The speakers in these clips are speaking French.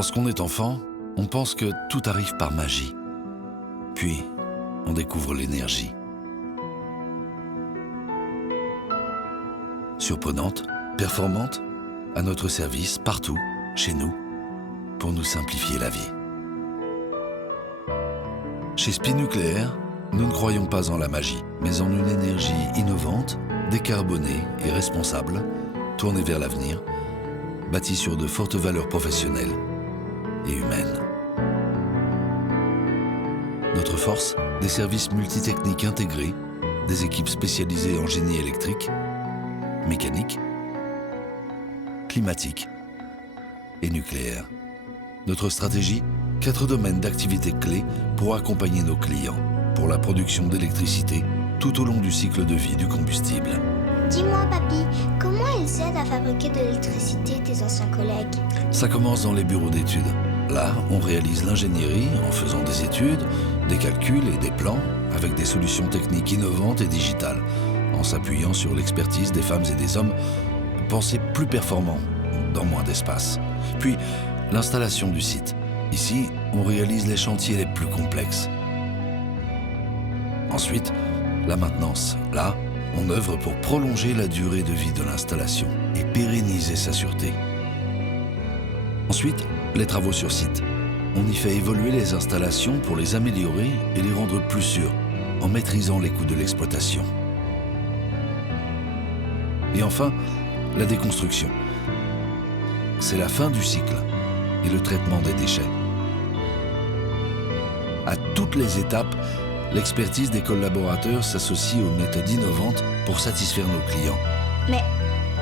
Lorsqu'on est enfant, on pense que tout arrive par magie. Puis, on découvre l'énergie. Surprenante, performante, à notre service, partout, chez nous, pour nous simplifier la vie. Chez Spinucléaire, nous ne croyons pas en la magie, mais en une énergie innovante, décarbonée et responsable, tournée vers l'avenir, bâtie sur de fortes valeurs professionnelles et humaines. Notre force, des services multitechniques intégrés, des équipes spécialisées en génie électrique, mécanique, climatique et nucléaire. Notre stratégie, 4 domaines d'activité clés pour accompagner nos clients pour la production d'électricité tout au long du cycle de vie du combustible. Dis-moi, papy, comment ils aident à fabriquer de l'électricité, tes anciens collègues? Ça commence dans les bureaux d'études. Là, on réalise l'ingénierie en faisant des études, des calculs et des plans avec des solutions techniques innovantes et digitales, en s'appuyant sur l'expertise des femmes et des hommes pensés plus performants, dans moins d'espace. Puis, l'installation du site. Ici, on réalise les chantiers les plus complexes. Ensuite, la maintenance. Là, on œuvre pour prolonger la durée de vie de l'installation et pérenniser sa sûreté. Ensuite, les travaux sur site. On y fait évoluer les installations pour les améliorer et les rendre plus sûres, en maîtrisant les coûts de l'exploitation. Et enfin, la déconstruction. C'est la fin du cycle et le traitement des déchets. À toutes les étapes, l'expertise des collaborateurs s'associe aux méthodes innovantes pour satisfaire nos clients. Mais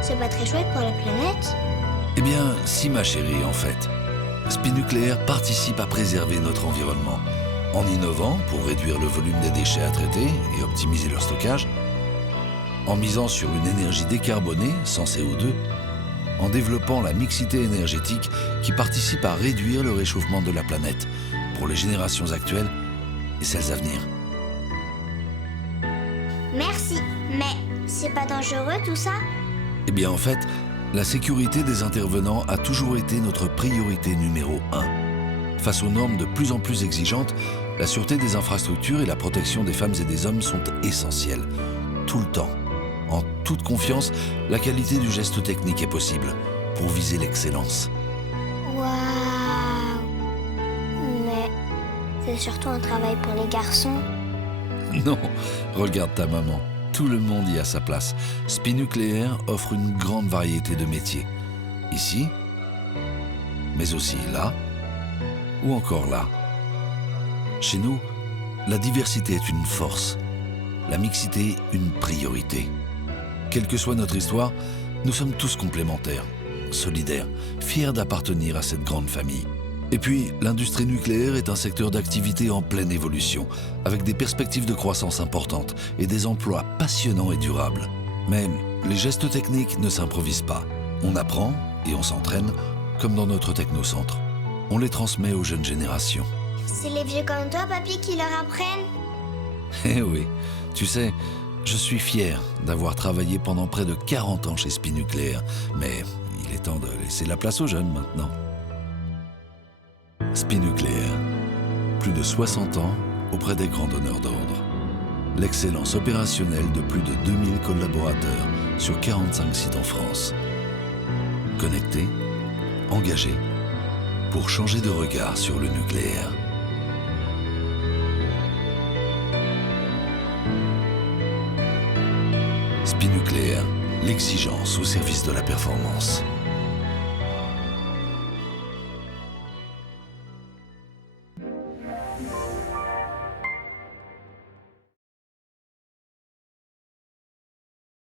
c'est pas très chouette pour la planète? Eh bien, si ma chérie, en fait. Spinucléaire participe à préserver notre environnement en innovant pour réduire le volume des déchets à traiter et optimiser leur stockage, en misant sur une énergie décarbonée, sans CO2, en développant la mixité énergétique qui participe à réduire le réchauffement de la planète pour les générations actuelles et celles à venir. Merci, mais c'est pas dangereux tout ça? Eh bien, en fait, la sécurité des intervenants a toujours été notre priorité numéro 1. Face aux normes de plus en plus exigeantes, la sûreté des infrastructures et la protection des femmes et des hommes sont essentielles, tout le temps. En toute confiance, la qualité du geste technique est possible pour viser l'excellence. Waouh! Mais c'est surtout un travail pour les garçons. Non, regarde ta maman. Tout le monde y a sa place. Spinucléaire offre une grande variété de métiers. Ici, mais aussi là, ou encore là. Chez nous, la diversité est une force, la mixité une priorité. Quelle que soit notre histoire, nous sommes tous complémentaires, solidaires, fiers d'appartenir à cette grande famille. Et puis, l'industrie nucléaire est un secteur d'activité en pleine évolution, avec des perspectives de croissance importantes et des emplois passionnants et durables. Mais les gestes techniques ne s'improvisent pas. On apprend et on s'entraîne, comme dans notre technocentre. On les transmet aux jeunes générations. C'est les vieux comme toi, papy, qui leur apprennent? Eh oui, tu sais, je suis fier d'avoir travaillé pendant près de 40 ans chez Spinucléaire, mais il est temps de laisser la place aux jeunes maintenant. Spinucléaire, plus de 60 ans auprès des grands donneurs d'ordre. L'excellence opérationnelle de plus de 2000 collaborateurs sur 45 sites en France. Connectés, engagés, pour changer de regard sur le nucléaire. Spinucléaire, l'exigence au service de la performance.